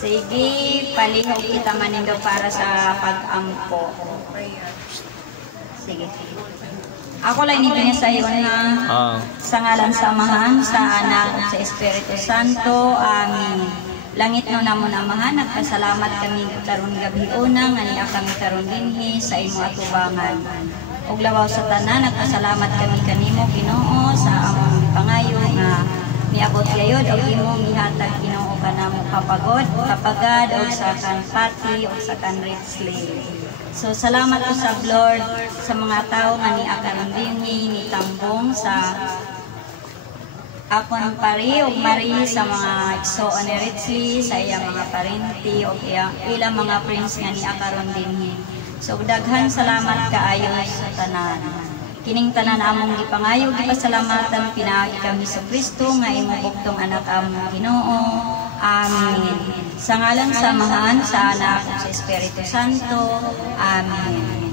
Sige, palihog kita manindo para sa pag-ampo. Sige. Ako lang ipinasayon na sa ngalan samahan, sa anak, sa Espiritu Santo. Amen. Langit no namon amahan, nagpasalamat kami karon gabi una, nga niya kami karon dinhi sa imo atubangan. Og labaw sa tanan, nagpasalamat kami kanimo Ginoo sa among pangayo nga miabot gayud og imong gihatag Ginoo kanamo kapagod, kapagad og sa kanpati og sa kanritsli. So salamat po sa Lord sa mga tao nga ni akaron dinhi ni tambong sa akon pari ug mari sa mga igsoon ni Ritchie, sa iyang mga parenti ug ilang mga friends nga ni akaron dinhi. So daghan salamat kaayo sa tanan. Kining tanan among gipangayo gipasalamatan pinaagi kami sa Kristo nga imong bugtong anak among Ginoo. Amen. Sa ngalan samahan sa anak sa Espiritu Santo. Amen.